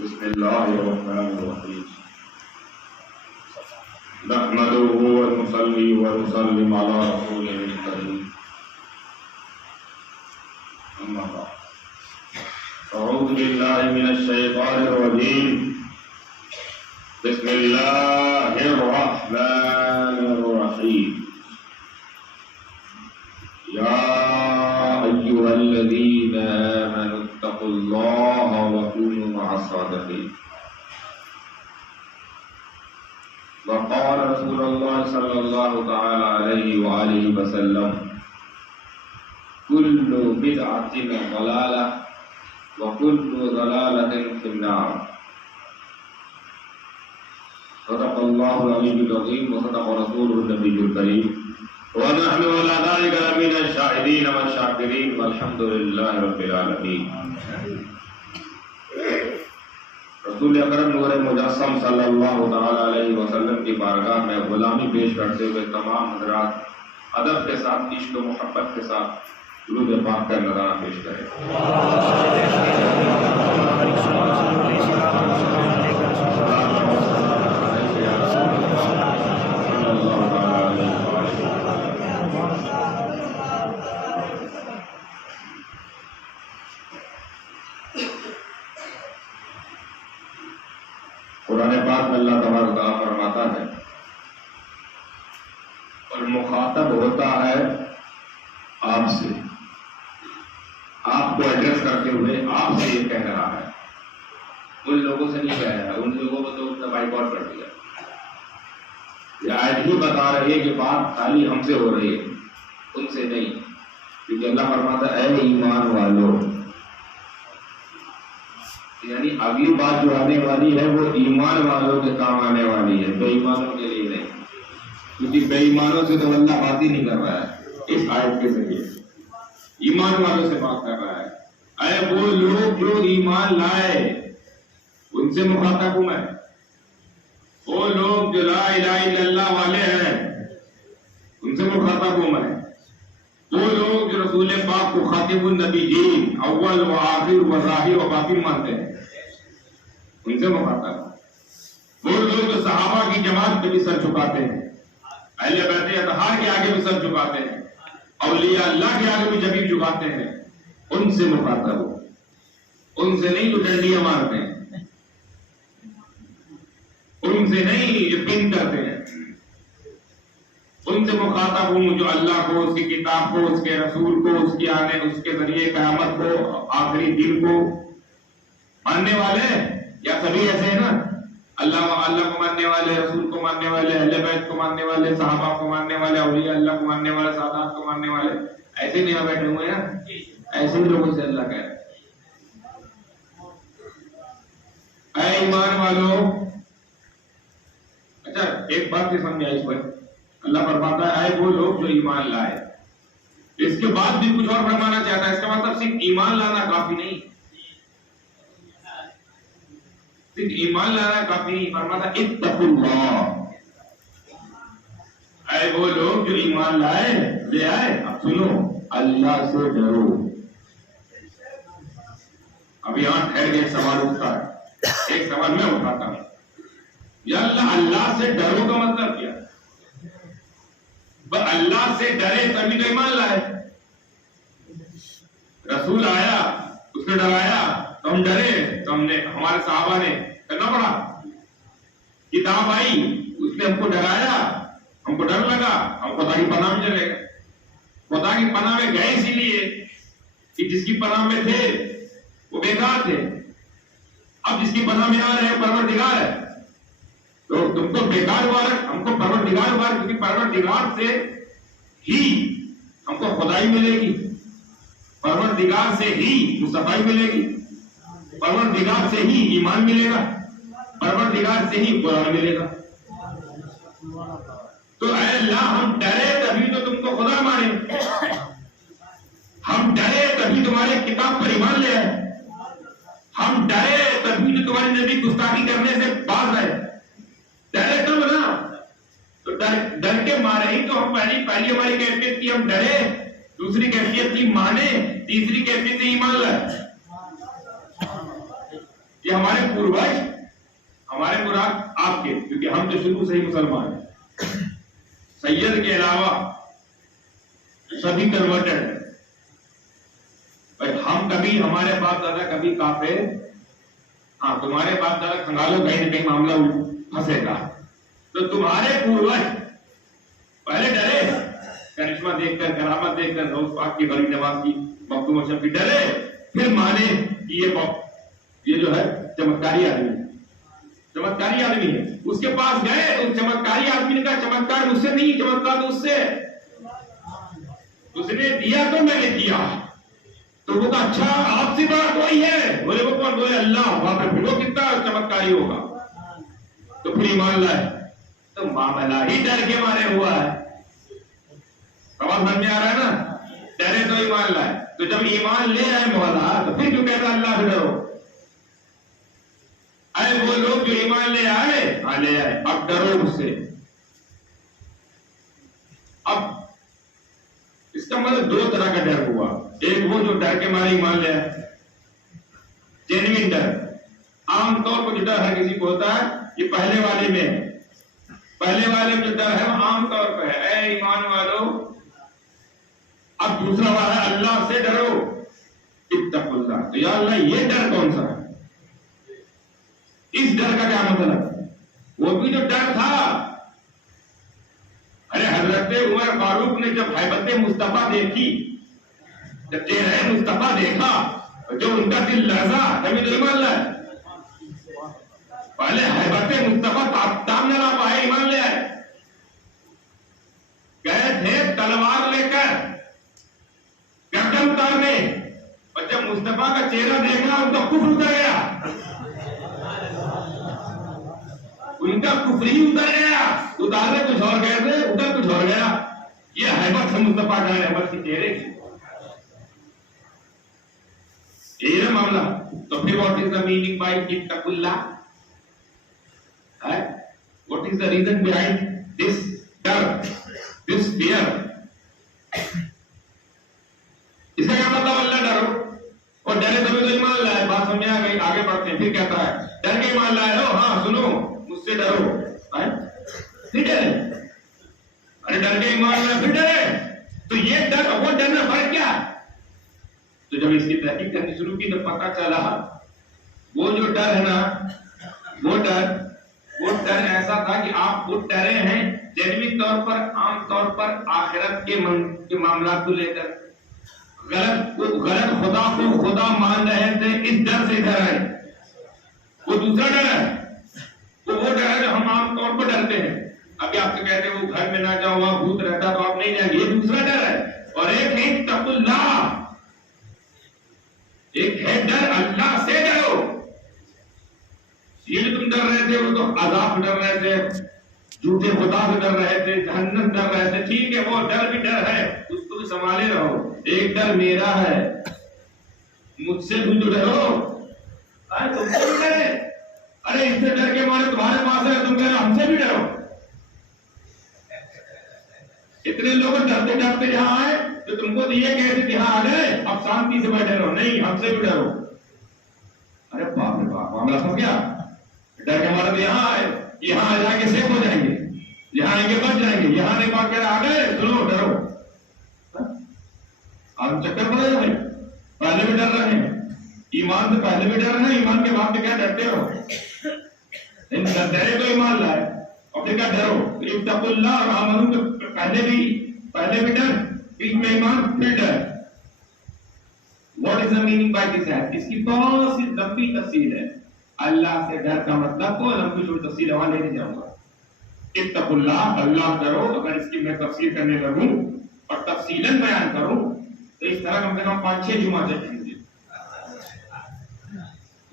بسم الله الرحمن الرحيم نحمده ونصلي ونسلم على رسوله الكريم أما بعد أعوذ بالله من الشيطان الرجيم بسم الله الرحمن الرحيم يا أيها الذين آمنوا اتقوا الله وكونوا مع الصادقين وقال رسول الله صلى الله تعالى عليه وآله وسلم كل بدعة ضلالة وكل ضلالة في النار صدق الله العلي العظيم وصدق رسوله النبي الكريم ونحن على ذلك لمن الشاهدين والشاكرين والحمد لله رب العالمين. رسول اکرم نور مجسم صلی اللہ تعالی علیہ وسلم کی بارگاہ میں غلامی پیش کرتے ہوئے تمام حضرات ادب کے ساتھ عشق و محبت کے ساتھ درود پاک کا نذرانہ پیش کریں. قرآن پاک میں اللہ تبارک و تعالیٰ فرماتا ہے اور مخاطب ہوتا ہے آپ سے، آپ کو ایڈریس کرتے ہوئے آپ سے یہ کہہ رہا ہے. ان لوگوں سے نہیں کہہ رہا ہے، ان لوگوں کو تو اس نے بائک آؤٹ کر دیا. یہ آیت ہی بتا رہی ہے کہ بات خالی ہم سے ہو رہی ہے، ان سے نہیں. کیونکہ اللہ فرماتا ہے اے ایمان والو، یعنی اگلی بات جو آنے والی ہے وہ ایمان والوں کے کام آنے والی ہے، بے ایمانوں کے لیے نہیں. کیونکہ بے ایمانوں سے تو اللہ بات ہی نہیں کر رہا ہے اس آیت کے ذریعے، ایمان والوں سے بات کر رہا ہے. اے وہ لوگ جو ایمان لائے ان سے مخاطب ہوں میں. وہ لوگ جو لا الہ الا اللہ والے ہیں ان سے مخاطب ہوں میں. وہ لوگ جو رسول پاک کو خاتم النبیین اول و آخر و ظاہر و باطن مانتے ہیں ان سے مخاطب. وہ لوگ جو صحابہ کی جماعت پہ بھی سر جھکاتے ہیں، اہل بیت اطہار کے آگے بھی سر جھکاتے ہیں، اولیاء اللہ کے آگے بھی جبین جھکاتے ہیں، ان سے مخاطب ہو. ان سے نہیں جو ڈنڈیاں مارتے ہیں، ان سے نہیں جو پن کرتے ہیں. ان سے مخاطب ہوں جو اللہ کو، اس کی کتاب کو، اس کے رسول کو، اس کی آنے، اس کے ذریعے قیامت کو، آخری دن کو ماننے والے. یا سبھی ایسے ہیں نا، اللہ کو ماننے والے، رسول کو ماننے والے، اہل بیت کو ماننے والے، صحابہ کو ماننے والے، اولیاء اللہ کو ماننے والے، سادات کو ماننے والے، ایسے نہیں یہاں بیٹھے ہوئے ہیں. ایسے ہی لوگوں سے اللہ کہہ رہے اے ایمان والو. اچھا ایک بات نہیں سمجھا اس پر. اللہ فرماتا ہے اے وہ لوگ جو ایمان لائے. اس کے بعد بھی کچھ اور فرمانا چاہتا ہے. اس کا مطلب صرف ایمان لانا کافی نہیں، صرف ایمان لانا کافی نہیں. فرماتا اتقوا اللہ، اے وہ لوگ جو ایمان لائے، لے آئے. اب سنو، اللہ سے ڈرو. اب یہاں ٹھہر کے ایک سوال اٹھتا ہے، ایک سوال میں اٹھاتا ہوں. یا اللہ سے ڈرو کا مطلب کیا؟ اللہ سے ڈرے تبھی تو ایمان لائے. رسول آیا، اس نے ڈرایا تو ہم ڈرے، تو ہم نے، ہمارے صحابہ نے کرنا پڑا. کتاب آئی، اس نے ہم کو ڈرایا، ہم کو ڈر لگا، ہم خدا کی پناہ میں چلے گئے. خدا کی پناہ میں گئے اسی لیے کہ جس کی پناہ میں تھے وہ بیکار تھے. اب جس کی پناہ میں آ رہے ہیں پروردگار ہے، تو تم کو بیکار مبارک، ہم کو پروردگار مبارک. کیونکہ پروردگار سے ہی ہم کو خدائی ملے گی، پروردگار سے ہی مصطفی ملے گی، پروردگار سے ہی ایمان ملے گا، پروردگار سے ہی قرآن ملے گا. تو اے اللہ ہم ڈرے تبھی تو تم کو خدا مانے، ہم ڈرے تبھی تمہارے کتاب پر ایمان لے آئے، ہم ڈرے تبھی تو تمہاری نبی گستاخی کرنے سے باز آئے. ڈرے تو نا، تو ڈر کے مارے ہی تو ہم پہلی ہماری کیفیت کی ہم ڈرے، دوسری کیفیت کی مانے، تیسری کیفیت ایمان لائے. کہ ہمارے پوروج، ہمارے مراد آپ کے، کیونکہ ہم جو شروع سے ہی مسلمان ہیں، سید کے علاوہ سبھی کنورٹڈ ہیں. بھائی ہم کبھی، ہمارے باپ دادا کبھی کافر، ہاں تمہارے باپ دادا کھنگالو کہیں نہ کہیں معاملہ پھنسے گا. تو تمہارے پوروج پہلے ڈرے کرشمہ دیکھ کر، کرامت دیکھ کر، روز پاک کی بڑی نماز کی مکتوم و شفی، ڈرے پھر مانے کہ یہ جو ہے چمتکاری آدمی ہے، چمتکاری آدمی ہے. اس کے پاس گئے تو چمتکاری آدمی نے کہا چمتکار مجھ سے نہیں، چمتکار اس سے، اس نے دیا تو میں نے دیا. تو وہ کہا اچھا آپ سے بڑا کوئی ہے؟ بولے وہ کون؟ بولے اللہ. وہاں پہ پھر وہ کتنا چمتکاری ہوگا. تو پھر ایمان لائے. تو معاملہ ہی ڈر کے مارے ہوا ہے. سوال سمجھ میں آ رہا ہے نا؟ ڈرے تو ایمان لائے. تو جب ایمان لے آئے مولا تو پھر کیوں کہتا اللہ سے ڈرو؟ اے وہ لوگ جو ایمان لے آئے، ہاں لے آئے، اب ڈرو اس سے. اب اس کا مطلب دو طرح کا ڈر ہوا. ایک وہ جو ڈر کے مارے ایمان لے آئے، جینوین ڈر. عام طور پر جو ڈر ہر کسی کو ہوتا ہے یہ پہلے والے میں ہے. پہلے والے میں جو ڈر ہے وہ عام طور پہ ہے، اے ایمان والو. اب دوسرا والا ہے اللہ سے ڈرو، اتقوا اللہ. تو یا اللہ یہ ڈر کون سا ہے؟ اس ڈر کا کیا مطلب؟ وہ بھی جو ڈر تھا، ارے حضرت عمر فاروق نے جب ہیبت مصطفیٰ دیکھی، جب چہرہ مصطفیٰ دیکھا، جو ان کا دل لرزا، کبھی تو ایمان لائے. پہلے ہیبت مصطفیٰ تام نہ لا پائے، ایمان لے آئے. گئے تھے تلوار لے کر گردن اتارنے، اور جب مصطفیٰ کا چہرہ دیکھا ان کا کفر اتر گیا، ان کا کفر ہی اتر گیا. اتارے کچھ اور گئے تھے، اتر کچھ اور گیا. یہ ہیبت سے مصطفیٰ کا ہے، ہیبت کے چہرے کی. یہ ہے معاملہ. تو پھر what is the meaning by اتقوا اللہ؟ What is the reason behind this fear, this fear? اس کا کیا مطلب؟ اللہ ڈرو. اور ڈرے تمہیں تو ایمان لائے. بات سمجھ آ گئی؟ آگے بڑھتے ہیں. پھر کہتا ہے ڈر کے ایمان لائے ہو، ہاں سنو مجھ سے ڈرو. پھر ڈرے، ارے ڈر کے ایمان لائے پھر ڈرے. تو یہ ڈر اور وہ ڈر میں فرق کیا؟ تو جب اس کی تحقیق کرنی شروع کی تو پتہ چلا وہ جو ڈر ہے نا، وہ ڈر ایسا تھا کہ آپ وہ ڈرے ہیں جنوی طور پر، عام طور پر آخرت کے معاملات کو لے کر. غلط خدا کو خدا مان رہے تھے، اس ڈر سے ڈر آئے. وہ دوسرا ڈر ہے، وہ ڈر ہے جو ہم عام طور پر ڈرتے ہیں. ابھی آپ سے کہتے ہیں وہ گھر میں نہ جاؤ وہاں بھوت رہتا تو آپ نہیں جائیں گے، یہ دوسرا ڈر ہے. اور ایک ہے اتقوا اللہ، ایک ہے ڈر اللہ سے ڈرو. یہ جو تم ڈر رہے تھے وہ تو عذاب ڈر رہے تھے، جھوٹے خدا سے ڈر رہے تھے، جہنم ڈر رہے تھے. ٹھیک ہے وہ ڈر بھی ڈر ہے، اس کو بھی سنبھالے رہو. ایک ڈر میرا ہے، مجھ سے بھی جو ڈرو. تم سے بھی ڈرے، ارے اس سے ڈر کے مارے تمہارے پاس ہے، تم کہہ رہے ہم سے بھی ڈرو. اتنے لوگ ڈرتے ڈرتے یہاں آئے تو تم کو یہ کہتے کہ یہاں آ گئے اب شانتی سے بیٹھے رہو. نہیں، ہم سے بھی ڈرو. ارے باپ رے باپ، معاملہ سمجھ گیا؟ ڈر کے مارے تو یہاں آئے، یہاں آ جا کے سیف ہو جائیں گے، یہاں آئیں گے بچ جائیں گے. یہاں نہیں پاک کہہ رہے آ گئے سنو ڈرو. آپ چکر پڑے ہوئے، پہلے بھی ڈر رہے ہیں. ایمان سے پہلے بھی ڈر رہے ہیں، ایمان کے بعد کیا ڈرتے ہو؟ ڈرے تو ایمان لائے اور پھر کیا ڈرو. اتقوا اللہ اور آمنو کے پہلے بھی ڈر، بیچ میں ایمان، پھر ڈر. What is the meaning by this ayat? اس کی بہت سی لمبی تفصیل ہے. اللہ سے ڈر کا مطلب کو لمبی چھوٹی تفصیل وہاں لینے جاؤں گا. اتقوا اللہ، اللہ ڈرو. اگر اس کی میں تفصیل کرنے لگوں اور تفصیلاً بیان کروں تو اس طرح کم سے کم 5-6 جمعہ چلیں گے.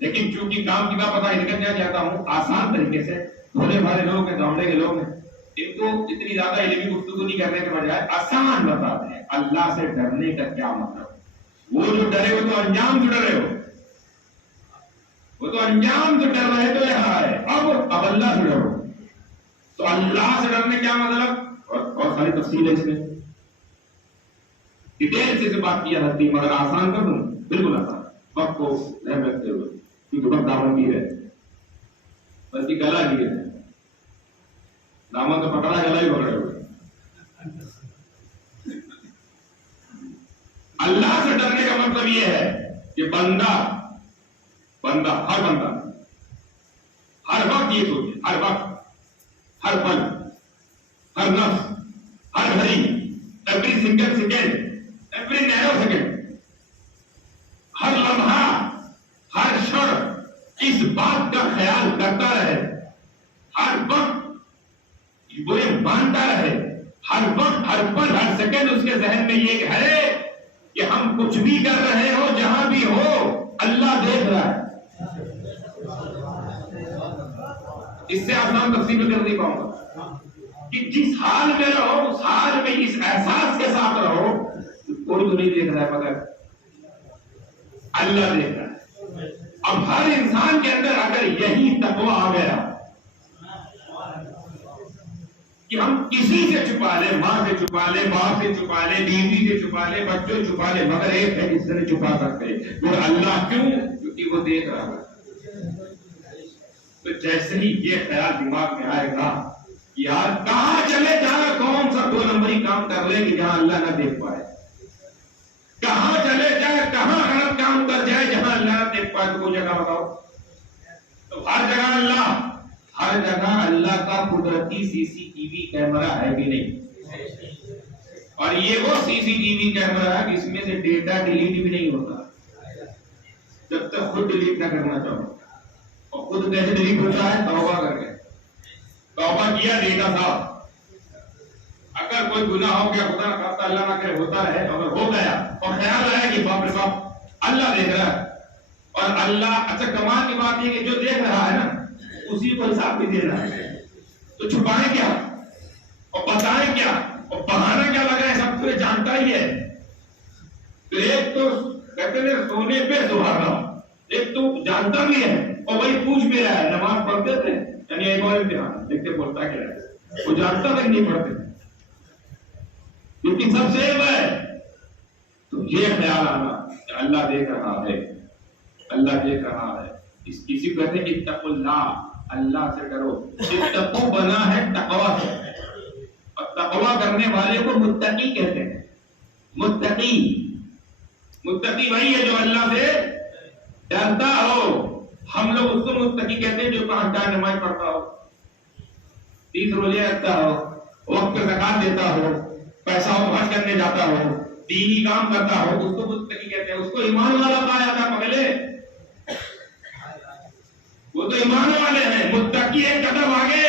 لیکن چونکہ کام کی پتہ نکلنا چاہتا ہوں آسان طریقے سے، بھولے بھالے لوگ ہیں، گاؤں کے لوگ ہیں، ان کو اتنی زیادہ علمی گفتگو نہیں کرنے کے بجائے آسان بتا دیں اللہ سے ڈرنے کا کیا مطلب. وہ جو ڈرے وہ تو انجام سے ڈرے ہو، وہ تو انجام سے ڈر رہے تو یہاں آئے. اب اللہ سے ڈرو. تو اللہ سے ڈرنے کیا مطلب؟ اور ساری تفصیل ہے اس میں، ڈیٹیل سے بات کیا جاتی، مگر آسان کر دوں بالکل آسان، وقت کو ذہن رکھتے ہوئے. کیونکہ بس دامن گیر ہے، بلکہ گلا گیر ہے، دامن تو پکڑا، گلا ہی پکڑے ہوئے۔ اللہ سے ڈرنے کا مطلب یہ ہے کہ بندہ ہر وقت یہ سوچے، ہر وقت، ہر پل، ہر نفس، ہر گھڑی، ایوری سنگل سیکنڈ، ایوری نیرو سیکنڈ، ہر لمحہ، ہر شر اس بات کا خیال کرتا رہے، ہر وقت برے مانتا رہے، ہر وقت، ہر پل، ہر سیکنڈ اس کے ذہن میں یہ ہے کہ ہم کچھ بھی کر رہے ہو، جہاں بھی ہو، اللہ دیکھ رہا ہے۔ اس سے آسان تفصیل کر نہیں پاؤں گا کہ جس حال میں رہو اس حال میں اس احساس کے ساتھ رہو، کوئی تو نہیں دیکھ رہا ہے مگر اللہ دیکھ رہا ہے۔ اب ہر انسان کے اندر اگر یہی تقویٰ آ گیا کہ ہم کسی سے چھپا لیں، ماں سے چھپا لیں، باپ سے چھپا لیں، بیوی سے چھپا لیں، بچوں سے چھپا لیں، مگر ایک ہے جس سے نہیں چھپا سکتے، وہ اللہ۔ کیوں؟ کیونکہ وہ دیکھ رہا ہے۔ تو جیسے ہی یہ خیال دماغ میں آئے گا، یار کہاں چلے جائے، کون سا 2 نمبری کام کر لے کہ جہاں اللہ نہ دیکھ پائے، کہاں چلے جائے، کہاں غلط کام کر جائے جہاں اللہ نہ دیکھ پائے، تو وہ جگہ بتاؤ۔ تو ہر جگہ اللہ، ہر جگہ اللہ کا قدرتی CCTV کیمرہ ہے کہ نہیں؟ اور یہ وہ CCTV کیمرہ ہے جس میں سے ڈیٹا ڈیلیٹ بھی نہیں ہوتا جب تک خود ڈیلیٹ نہ کرنا چاہو۔ اور خود کیسے ڈیلیٹ ہوتا ہے؟ توبہ کر کے، توبہ کیا، ڈیٹا صاف۔ اگر کوئی گناہ ہو گیا، خدا نہ خواستہ، اللہ نہ کرے ہوتا ہے، اگر ہو گیا اور خیال آیا کہ باپ رے باپ اللہ دیکھ رہا ہے، اور اللہ، اچھا کمال کی بات یہ کہ جو دیکھ رہا ہے نا اسی کو حساب بھی دے رہا ہے، تو چھپائیں کیا اور بتائیں کیا اور بہانا کیا لگا ہے؟ سب کو جانتا ہی ہے۔ تو ایک تو کہتے ہیں سونے پہ سہاگا، ایک تو جانتا بھی ہے اور وہی پوچھ بھی رہا ہے، نماز پڑھتے تھے، یعنی ایک اور امتحان دیکھتے بولتا کیا ہے، وہ جانتا تھا کہ نہیں پڑھتے، کیونکہ سب سیب ہے۔ تو یہ خیال آنا کہ اللہ دیکھ رہا ہے، اللہ دیکھ رہا ہے، کسی کو کہتے ہیں اتقوا اللہ، اللہ سے ڈرو۔ اتقوا بنا ہے تقویٰ سے، اور تقویٰ کرنے والے کو متقی کہتے ہیں۔ متقی وہی ہے جو اللہ سے ڈرتا ہو۔ ہم لوگ اس کو متقی کہتے ہیں جو 5 ٹائم نماز پڑھتا ہو، 30 روزے رکھتا ہو، وقت پہ زکات دیتا ہو، پیسہ خرچ کرنے جاتا ہو، دینی کام کرتا ہو، اس کو متقی کہتے ہیں۔ اس کو ایمان والا کہا جاتا ہے پہلے، وہ تو ایمان والے ہیں۔ متقی ایک قدم آگے،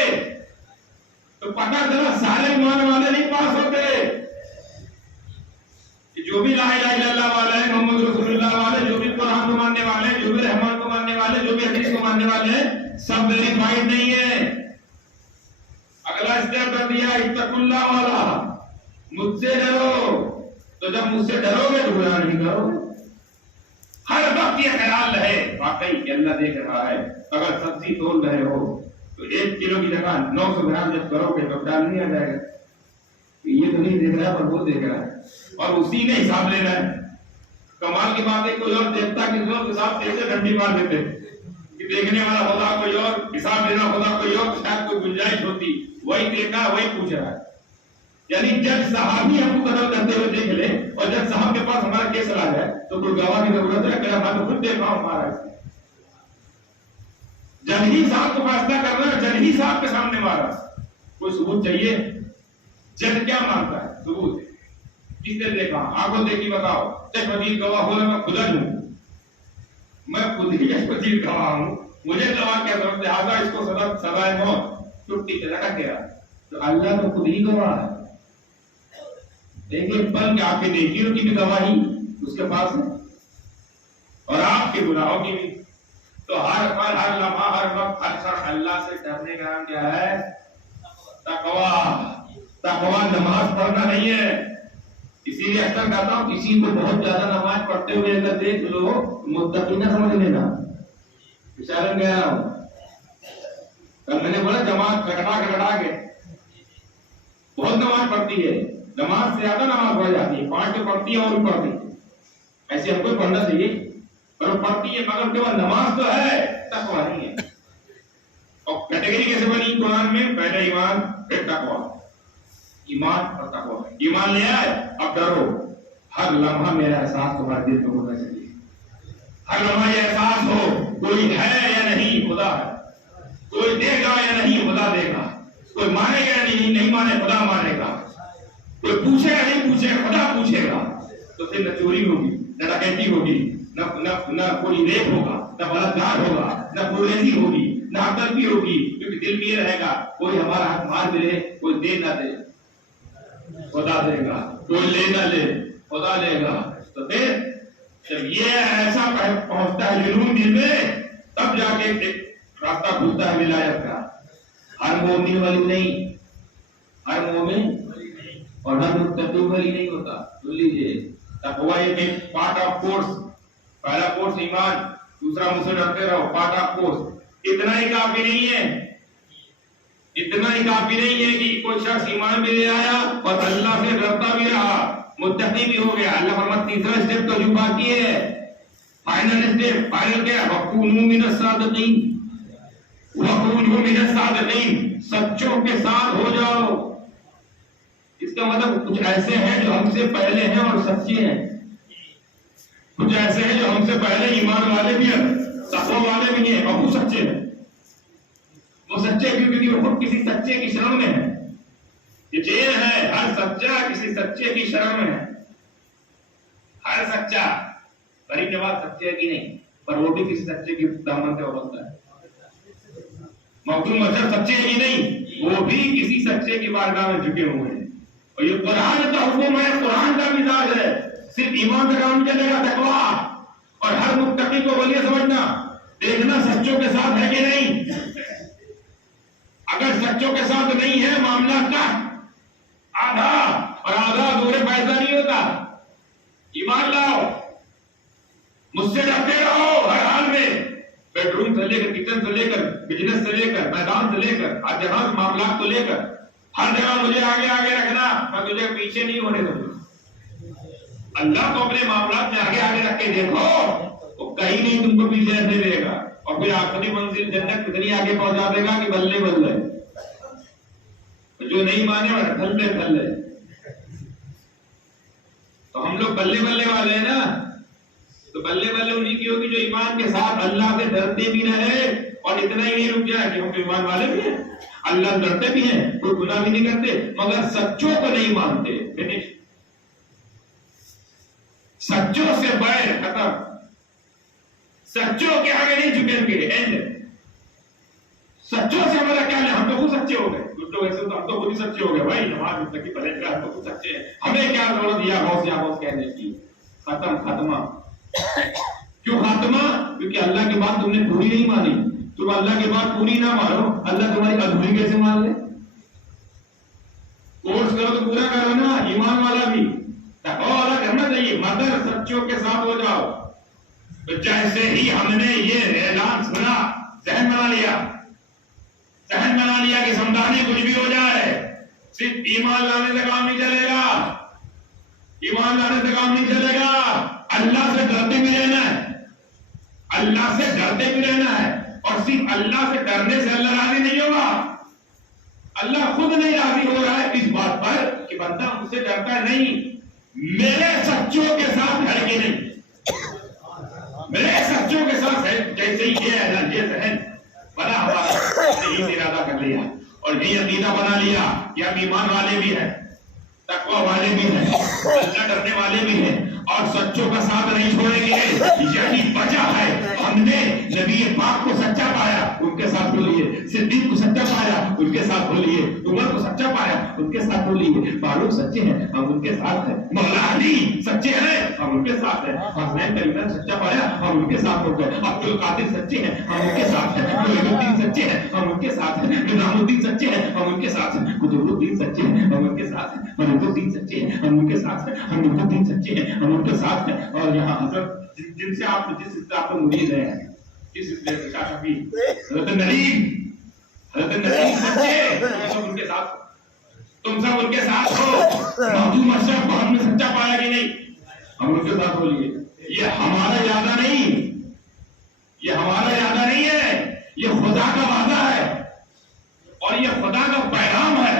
تو پتہ چلا سارے ایمان والے نہیں پاس ہوتے، جو بھی لا الہ الا اللہ والے ہیں، محمد رسول اللہ والے، جو بھی قرآن کو ماننے والے ہیں، جو بھی رحمان کو ماننے والے، جو بھی حدیث کو ماننے والے ہیں، سب ویریفائڈ نہیں ہے۔ اگلا اسٹیپ کر دیا اتقوا اللہ والا، مجھ سے ڈرو۔ تو جب مجھ سے ڈرو گے تو گناہ نہیں کرو گے۔ ہر وقت یہ خیال رہے واقعی کہ اللہ دیکھ رہا ہے۔ اگر سبزی تول رہے ہو تو 1 کلو کی جگہ 900 گرام جب کرو گے تو ڈال نہیں آ جائے گا، یہ تو نہیں دیکھ رہا ہے پر وہ دیکھ رہا ہے، اور اسی نے حساب لینا ہے۔ کمال کی بات ہے کوئی اور دیکھتا کہ لوگ حساب کیسے ڈنڈی مار دیتے کہ دیکھنے والا خدا کوئی اور، حساب دینا خدا کوئی اور، شاید کوئی گنجائش ہوتی، وہی دیکھا وہی پوچھ رہا ہے۔ یعنی جج صاحب ہی ہم کو قتل کرتے ہوئے دیکھ لے اور جج صاحب کے پاس ہمارا کیس چلا جائے تو کوئی گواہ کی ضرورت ہے؟ میرا بات خود دیکھ رہا ہوں ہمارا، جج ہی صاحب کو فیصلہ کرنا ہے، جج ہی صاحب کے سامنے مارا، کوئی ثبوت چاہیے؟ جج کیا مانتا ہے؟ ثبوت کس نے دیکھا؟ آنکھوں دیکھی بتاؤ، چشمدید گواہ ہو میں خدا ہوں، میں خود ہی چشمدید گواہ ہوں، مجھے گواہ کیا ضرورت ہے؟ آگا اس کو سزائے موت، چھٹی سے لٹک گیا۔ تو اللہ تو خود ہی گواہ ہے، ایک پل کے آپ کے نیکیوں کی بھی گواہی اس کے پاس ہے اور آپ کے گناہوں کی بھی۔ تو ہر پل، ہر لمحہ، ہر وقت، ہر شخص اللہ سے ڈرنے کا نام کیا ہے؟ تقویٰ۔ تقویٰ نماز پڑھنا نہیں ہے۔ اسی لیے اکثر کہتا ہوں کسی کو بہت زیادہ نماز پڑھتے ہوئے اگر دیکھ لو متقی نہ سمجھ لینا، اشارہ کہہ رہا ہوں۔ کل میں نے بولا جماعت کھٹکھٹا کے بہت نماز پڑھتی ہے، نماز سے زیادہ نماز پڑھ جاتی ہے، 5 تو پڑھتی ہے اور بھی پڑھتی ہے، ایسے ہم کو پڑھنا چاہیے۔ اور وہ پڑھتی ہے مگر کے بعد نماز تو ہے، تقویٰ نہیں ہے. اور کیٹیگری کیسے بنی قرآن میں؟ پہلے ایمان پھر تقویٰ. ایمان اور تقویٰ. ایمان لے آئے اب ڈرو، ہر لمحہ میرا احساس تمہارے دل کو ہونا چاہیے. ہر لمحہ یہ احساس ہو کوئی ہے یا نہیں خدا ہے، کوئی دے گا یا نہیں خدا دے گا، کوئی مانے گا یا نہیں مانے خدا مانے گا، کوئی پوچھے گا نہیں پوچھے گا خدا پوچھے گا. تو پھر نہ چوری ہوگی، نہ ڈکیتی ہوگی، نہ کوئی ریپ ہوگا، نہ بلاத்காر ہوگا، نہ پرہیزی ہوگی، نہ حقیقی ہوگی. کیونکہ دل میں یہ رہے گا کوئی ہمارا حق مار دے کوئی دے نہ دے خدا دے گا، کوئی لے نہ لے خدا لے گا. تو پھر جب یہ ایسا پہنچتا ہے جنون دل میں تب جا کے ایک راستہ کھلتا ہے ولایت کا. ہر مومن ولی نہیں، ہر مومن اور ہر متقی ولی نہیں ہوتا. سن لیجیے تقویٰ ایک پارٹ آف کورس. پہلا کورس ایمان، دوسرا مجھ سے ڈرتے رہو، پارٹ آف کورس. اتنا ہی کافی نہیں ہے، اتنا ہی کافی نہیں ہے کہ کوئی شخص ایمان بھی لے آیا اور اللہ سے ڈرتا بھی رہا، متقی بھی ہو گیا. اللہ فرماتا تیسرا اسٹیپ تو جو باقی ہے، فائنل اسٹیپ. فائنل کیا ہے؟ وَكُونُوا مِنَ الصَّادِقِينَ، وَكُونُوا مِنَ الصَّادِقِينَ، سچوں کے ساتھ ہو جاؤ. اس کا مطلب کچھ ایسے ہیں جو ہم سے پہلے ہیں اور سچے ہیں، کچھ ایسے ہیں جو ہم سے پہلے ایمان والے بھی ہیں، تقویٰ والے بھی ہیں اور وہ سچے ہیں. وہ سچے کیونکہ وہ خود کسی سچے کی شرم میں ہے. یہ چین ہے، ہر سچا کسی سچے کی شرم میں ہے. ہر سچا، غریب نواز سچے کی نہیں پر وہ بھی کسی سچے کی دامن سے وابستہ ہے. مخدوم اظہر سچے کی نہیں، وہ بھی کسی سچے کی بارگاہ میں جھکے ہوئے ہیں. اور یہ قرآن کا حکم ہے، قرآن کا مزاج ہے. صرف ایمان کا کام چلے گا، تقویٰ. اور ہر متقی کو ولی سمجھنا، دیکھنا سچوں کے ساتھ ہے کہ نہیں. اگر سچوں کے ساتھ نہیں ہے معاملہ کا آدھا اور آدھا دورے پیسہ نہیں ہوتا. ایمان لاؤ، مجھ سے ڈرتے رہو ہر حال میں، بیڈ روم سے لے کر کچن سے لے کر بزنس سے لے کر میدان سے لے کر ہر جگہ معاملات کو لے کر ہر جگہ مجھے آگے آگے رکھنا، میں تجھے پیچھے نہیں ہونے دوں. اللہ کو اپنے معاملات میں آگے آگے رکھ کے دیکھو، وہ کہیں نہیں تم کو پیچھے رہنے دے گا. اور پھر آخری منزل جنت کتنی آگے پہنچا دے گا کہ بلے بلے. جو نہیں مانے وہ تھلے تھلے. تو ہم لوگ بلے بلے والے ہیں نا. تو بلے بلے انہیں کی ہوگی جو ایمان کے ساتھ اللہ سے ڈرتے بھی رہے اور اتنا ہی نہیں رک جائے کہ ہم تو ایمان والے بھی ہیں، اللہ ڈرتے بھی ہیں، کوئی گناہ بھی نہیں کرتے مگر سچوں کو نہیں مانتے. فنش. سچوں سے بیر ختم، سچوں کے آگے نہیں جھکیں گے. اینڈ سچوں سے ہمارا کیا ہے؟ ہم تو خود سچے ہو گئے. کچھ لوگ ایسے ہم تو خود ہی سچے ہو گئے. بھائی نماز متقی پرہیزگار ہم تو خود سچے ہیں، ہمیں کیا ضرورت یا غوث کہنے کی. ختم، خاتمہ. کیوں خاتمہ؟ کیونکہ اللہ کی بات تم نے پوری نہیں مانی. تم اللہ کی بات پوری نہ مانو، اللہ تمہاری ادھوری کیسے مان لے؟ کورس کرو تو پورا کرو نا. ایمان والا بھی تقویٰ والا کرنا چاہیے، مگر سچوں کے ساتھ ہو جاؤ. تو جیسے ہی ہم نے یہ اعلان سنا، ذہن بنا لیا کہ سمجھانے کچھ بھی ہو جائے، صرف ایمان لانے سے کام نہیں چلے گا. ایمان لانے سے کام نہیں چلے گا. اللہ سے ڈرتے بھی رہنا ہے، اللہ سے ڈرتے بھی رہنا ہے. اور صرف اللہ سے ڈرنے سے اللہ راضی نہیں ہوگا. اللہ خود نہیں راضی ہو رہا ہے اس بات پر کہ بندہ مجھ سے ڈرتا ہے. نہیں، میرے سچوں کے ساتھ ہے کہ نہیں، میرے سچوں کے ساتھ ہے. جیسے ہی یہ ذہن بنا ہمارا، یہی ارادہ کر لیا اور یہی عقیدہ بنا لیا کہ ہم ایمان والے بھی ہیں، تقویٰ والے بھی ہیں، اللہ ڈرنے والے بھی ہیں اور سچوں کا ساتھ نہیں چھوڑیں گے. یہی وجہ ہے ہم نے نبی پاک کو سچا پایا، ان کے ساتھ ہو لیے. صدیق کو سچا پایا، ان کے ساتھ ہو لیے. عمر کو سچا پایا، ان کے ساتھ ہو لیے. فاروق سچے ہیں، ہم ان کے ساتھ ہیں. مولا علی سچے ہیں، ہم ان کے ساتھ ہیں. حسین کریمہ سچا پایا، ہم ان کے ساتھ ہو گئے. عبد القادر سچے ہیں، ہم ان کے ساتھ ہیں. معین الدین سچے ہیں، ہم ان کے ساتھ ہیں. نظام الدین سچے ہیں، ہم ان کے ساتھ ہیں. قطب الدین سچے ہیں، ہم ان کے ساتھ ہیں. فرید الدین سچے ہیں، ہم ان کے ساتھ ہیں. حمید الدین سچے ہیں، ہم ان کے ساتھ ہیں. اور یہاں حضرت جن سے آپ جس سے آپ مرید ہیں، جس سے شاہ شفیع، حضرت نعیم سچے، تم ان کے ساتھ، تم سب ان کے ساتھ ہو. معصوم اشرف ہم نے سچا پایا کہ نہیں، ہم ان کے ساتھ ہو لیے. یہ ہمارا ارادہ نہیں، یہ ہمارا ارادہ نہیں ہے، یہ خدا کا وعدہ ہے اور یہ خدا کا پیغام ہے،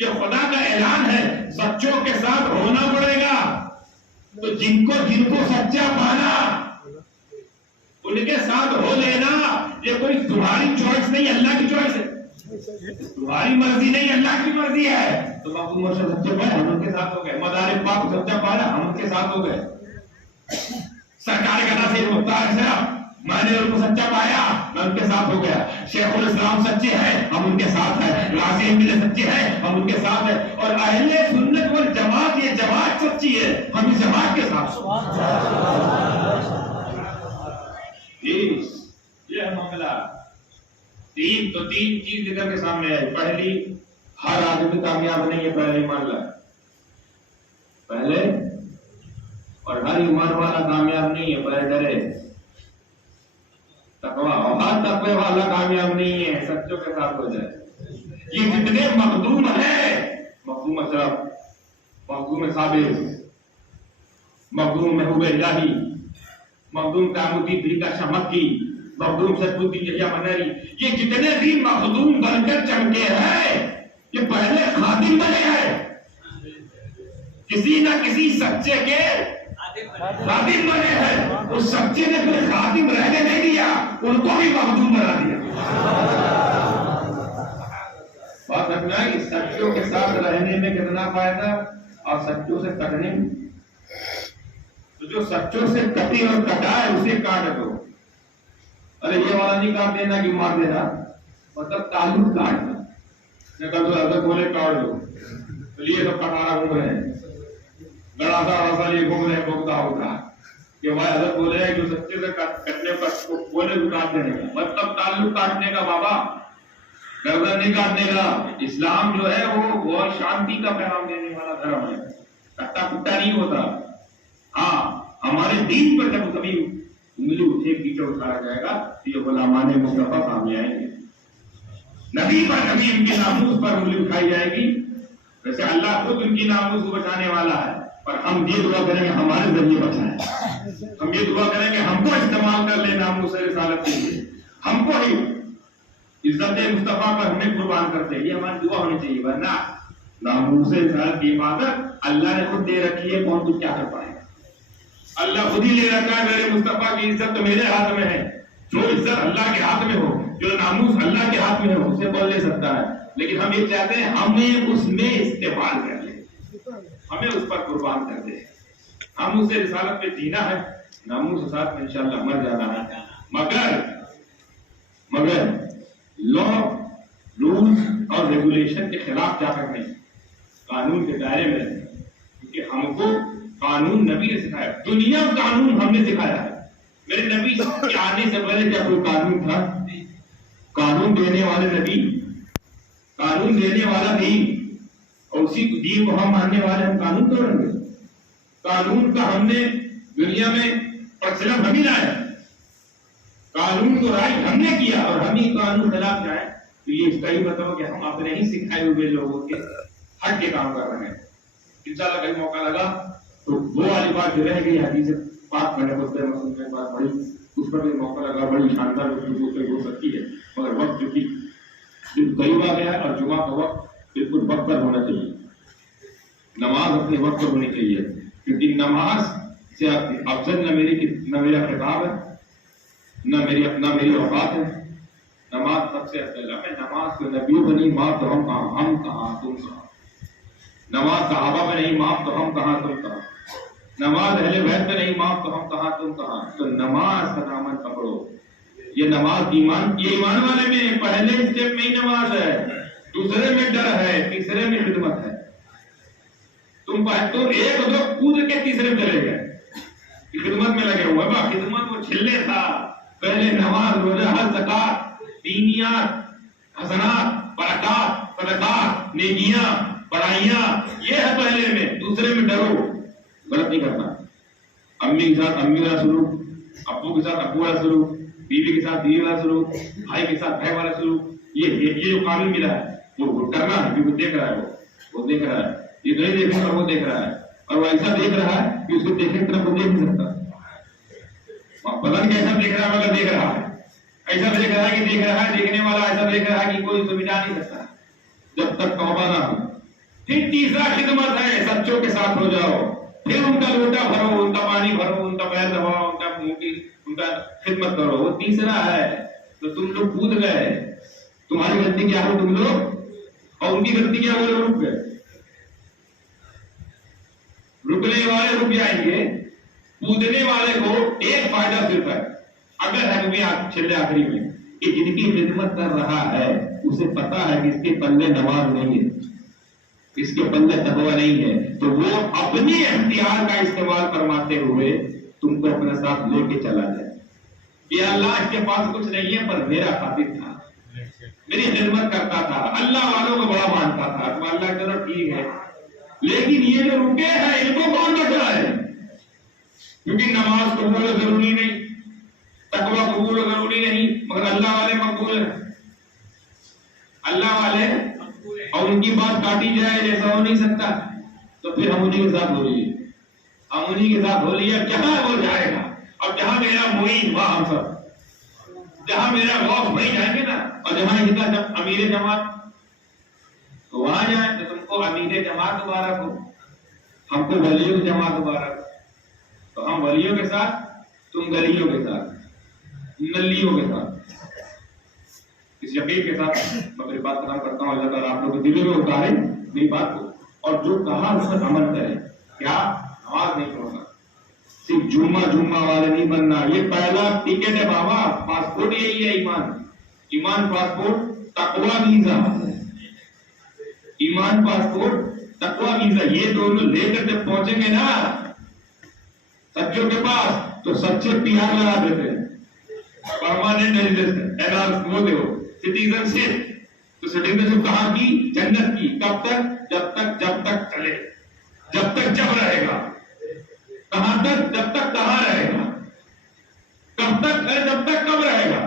یہ خدا کا اعلان ہے۔ سچوں کے ساتھ ہونا پڑے گا، تو جن کو سچا پانا ان کے ساتھ ہو لینا۔ یہ کوئی تمہاری چوائس نہیں، اللہ کی چوائس ہے، تمہاری مرضی نہیں، اللہ کی مرضی ہے۔ تو مخدوم مرشد سچے پائے، ہم ان کے ساتھ ہو گئے۔ مدارک پاک سچا پایا، ہم ان کے ساتھ ہو گئے۔ سرکار کہنا سے مختار صاحب میں نے ان کو سچا پایا، میں ان کے ساتھ ہو گیا۔ شیخ الاسلام سچے ہیں، ہم ان کے ساتھ ہیں۔ غازی احمد سچے ہیں، ہم ان کے ساتھ ہیں۔ اور اہل سنت والجماعت، یہ جماعت سچی ہے، ہم اس جماعت کے ساتھ یہ ہے معاملہ۔ تین چیز نکل کے سامنے آئی۔ پہلی، ہر آدمی کامیاب نہیں ہے، پہلے ایمان لائے پہلے، اور ہر ایمان والا کامیاب نہیں ہے، پہلے ڈرے تقویٰ، اور ہر تقوی والا کامیاب نہیں ہے، سچوں کے ساتھ ہو جائے۔ یہ جتنے مخدوم ہیں، مخدوم اشرف، مخدوم ثابت، مخدوم محبوب الہی، مخدوم تعمدی بھیکا شمکی، مخدوم سیف الدین یحییٰ منری، یہ جتنے بھی مخدوم بن کر چمکے ہیں، یہ پہلے خادم بنے ہیں، کسی نہ کسی سچے کے خادم بنے ہیں۔ اس سچے نے پھر خادم رہنے نہیں دیا، ان کو بھی مخدوم بنا دیا۔ بات رکھنا ہے کہ سچوں کے ساتھ رہنے میں کتنا فائدہ اور سچوں سے کٹنے میں۔ تو جو سچوں سے کٹی اور کٹا ہے اسے کاٹ دو۔ ارے یہ والا نہیں کاٹ دینا کہ مار دینا، مطلب تعلق کاٹنا۔ تو حضرت بولے کاٹ دو، تو یہ سب کٹارا گھوم رہے ہیں، گڑا سا رسا یہ گھوم رہے ہیں، بھوکتا ہوتا کہ بھائی حضرت بولے ہیں جو سچے سے کٹنے پر بولے تو کاٹ دینے کا، مطلب تعلق کاٹنے کا، بابا گردن نہیں کاٹنے کا۔ اسلام جو ہے وہ شانتی کا پیغام دینے والا دھرم ہے، کٹا کٹا نہیں ہوتا۔ ہاں ہمارے دین پر جب کبھی انگلی اٹھے کیچڑ اٹھایا جائے گا تو یہ غلامان مصطفیٰ سامنے آئیں گے، نبی پر نبی ان کے ناموس پر انگلی اٹھائی جائے گی۔ ویسے اللہ خود ان کی ناموس کو بچانے والا ہے، پر ہم یہ دعا کریں گے ہمارے ذریعے بچائیں، ہم یہ دعا کریں گے ہم کو استعمال کر لے ناموس رسالت کے لیے، ہم کو ہی عزت مصطفیٰ پر ہمیں قربان کرتے، یہ ہماری دعا ہونی چاہیے۔ ورنہ ناموس رسالت کی عبادت اللہ نے خود دے رکھی ہے، کون تو کیا کر پائے گا؟ اللہ خود ہی لے رکھا ہے، میرے مصطفیٰ کی عزت تو میرے ہاتھ میں ہے۔ جو عزت اللہ کے ہاتھ میں ہو، جو ناموس اللہ کے ہاتھ میں ہو، اسے کون لے سکتا ہے؟ لیکن ہم یہ چاہتے ہیں ہمیں اس میں استعمال کر لیں، ہمیں اس پر قربان کر دیں۔ ہم اسے رسالت میں جینا ہے، ناموس کے ساتھ میں انشاءاللہ مر جانا ہے۔ مگر لا، رولز اور ریگولیشن کے خلاف جا کر نہیں، قانون کے دائرے میں رہیں، کیونکہ ہم کو قانون نبی نے سکھایا، دنیا قانون ہم نے سکھایا ہے۔ میرے نبی کے آنے سے پہلے کیا کوئی قانون تھا؟ قانون دینے والے نبی، قانون دینے والا دین، اور اسی دین کو ہم ماننے والے، ہم قانون توڑیں گے؟ قانون کا ہم نے دنیا میں پرچلن ہم ہی لایا، قانون کو رائج ہم نے کیا، اور ہم ہی قانون خلاف جائیں تو یہ اس کا ہی مطلب کہ ہم اپنے ہی سکھائے ہوئے لوگوں کے ہٹ کے کام کر رہے ہیں۔ انشاءاللہ کہیں موقع لگا تو وہ والی بات جو رہ گئی حدیث پاک میں نے بات پڑھی، اس پر بھی موقع لگا، بڑی شاندار گفتگو ہو سکتی ہے، مگر وقت چونکہ قریب آ گیا ہے اور جمعہ کا وقت بالکل وقت پر ہونا چاہیے، نماز اپنے وقت پر ہونی چاہیے، کیونکہ نماز سے افضل نہ میرا خطاب ہے، نہ میری اوقات ہے، نماز سب سے افضل ہے۔ نماز تو نبیوں میں نہیں، ماں تو ہم کہاں تم کہاں، نماز صحابہ میں نہیں، ماں تو ہم کہاں تم کہاں، نماز اہل بیت میں نہیں، ماں تو ہم کہاں تم کہاں۔ تو نماز کا دامن پکڑو، یہ نماز یہ ایمان والے میں پہلے اسٹیپ میں ہی نماز ہے، دوسرے میں ڈر ہے، تیسرے میں خدمت ہے۔ تم ایک دو کود کے تیسرے میں چلے گئے، خدمت میں لگے ہوئے، خدمت وہ چھلے تھا، پہلے نماز، روزہ، حج، زکات، دینیات، حسنات، برکات، صدقات، نیکیاں، پڑھائیاں، یہ ہے پہلے میں، دوسرے میں ڈرو، غلط نہیں کرنا، امی کے ساتھ امی والا سلوک، ابو کے ساتھ ابو والا سلوک، بیوی کے ساتھ بیوی والا سلوک، بھائی کے ساتھ بھائی والا سلوک، یہ جو قانون ملا ہے وہ کرنا ہے، کیونکہ دیکھ رہا ہے، وہ دیکھ رہا ہے، یہ نہیں دیکھ رہا، وہ دیکھ رہا ہے، اور وہ ایسا دیکھ رہا ہے کہ اس کو دیکھنے کی طرف وہ دیکھ نہیں سکتا، بدن کیسا دیکھ رہا ہے مگر دیکھ رہا ہے، ایسا دیکھ رہا ہے کہ دیکھ رہا ہے، دیکھنے والا ایسا دیکھ رہا ہے کہ کوئی اسے مٹا نہیں سکتا جب تک توبہ نہ ہو۔ پھر تیسرا خدمت ہے، سچوں کے ساتھ ہو جاؤ، پھر ان کا لوٹا بھرو، ان کا پانی بھرو، ان کا پیر دباؤ، ان کا خدمت کرو، وہ تیسرا ہے۔ تو تم لوگ کود گئے، تمہاری غلطی کیا ہو تم لوگ، اور ان کی غلطی کیا، وہ لوگ رک گئے۔ رکنے والے رک جائیں گے، کودنے والے کو ایک فائدہ صرف ہے، اگر ہے بھی چھلے آخری میں کہ جن کی خدمت کر رہا ہے اسے پتا ہے کہ اس کے پلے نماز نہیں ہے، اس کے پلے تقویٰ نہیں ہے، تو وہ اپنی اختیار کا استعمال فرماتے ہوئے تم کو اپنے ساتھ لے کے چلا جائے کہ اللہ اس کے پاس کچھ نہیں ہے پر میرا خاطر تھا، میری خدمت کرتا تھا، اللہ والوں کو بڑا مانتا تھا، تو اللہ چلو ٹھیک ہے۔ لیکن یہ جو رکے ہیں ان کو کون بچ رہا ہے؟ کیونکہ نماز قبول ضروری نہیں، تقویٰ قبول ضروری نہیں، مگر اللہ والے مقبول ہیں، اللہ والے، اور ان کی بات کاٹی جائے جیسا ہو نہیں سکتا، تو پھر ہم انہیں کے ساتھ ہو لیے، ہم انہیں کے ساتھ ہو لیے، جہاں وہ جائے گا، اور جہاں میرا معین وہاں ہم سب، جہاں میرا غوث وہیں جائیں گے نا، اور جہاں ان کا امیر جماعت تو وہاں جائیں، تو تم کو امیر جماعت مبارک ہو، ہم کو ولیوں کی جماعت مبارک ہو، تو ہم ولیوں کے ساتھ، تم گلیوں کے ساتھ، نلیوں کے ساتھ۔ اس یقین کے ساتھ میں میری بات ختم کرتا ہوں، اللہ تعالیٰ آپ لوگ کے دلوں میں اتارے میری بات کو، اور جو کہا اس پر عمل کرے۔ کیا نماز نہیں چھوڑنا، صرف جمعہ والے نہیں بننا، یہ پہلا ٹکٹ ہے بابا، پاسپورٹ یہی ہے، ایمان پاسپورٹ، تقویٰ ویزا، ایمان پاسپورٹ، تقویٰ ویزا، یہ دونوں لے کر جب پہنچیں گے نا سچوں کے پاس تو سچے پیار لگا دیتے ہیں، پرماننٹ ریزیڈنس سٹیزن شپ، تو سٹیزن شپ کہاں کی؟ جنت کی، کب تک؟ جب تک چلے، جب تک جب رہے گا، کہاں تک؟ جب تک کہاں رہے گا، کب تک ہے؟ جب تک کب رہے گا،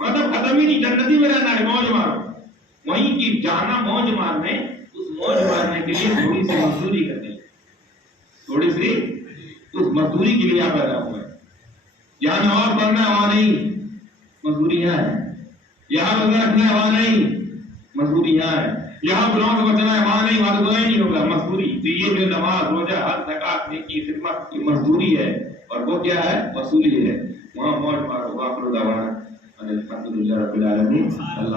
مطلب ختم ہی نہیں، جنتی میں رہنا ہے، موج مارو، وہیں کی جانا موج مارنے، اس موج مارنے کے لیے تھوڑی سی مزدوری کرنی، تھوڑی سی اس مزدوری کے لیے آپ پیدا ہوئے، یہاں نماز پڑھنا ہے وہاں نہیں، مزدوری یہاں ہے، یہاں روزہ رکھنا ہے وہاں نہیں، مزدوری یہاں ہے، یہاں گناہوں سے بچنا ہے وہاں نہیں، وہاں تو گناہ ہی نہیں ہوگا، مزدوری۔ تو یہ جو نماز، روزہ، حج، زکات، نیکی، خدمت کی مزدوری ہے، اور وہ کیا ہے؟ وصولی ہے، وہاں موج مارو، وہاں پر دعوانا الحمدللہ رب العالمین۔ اللہ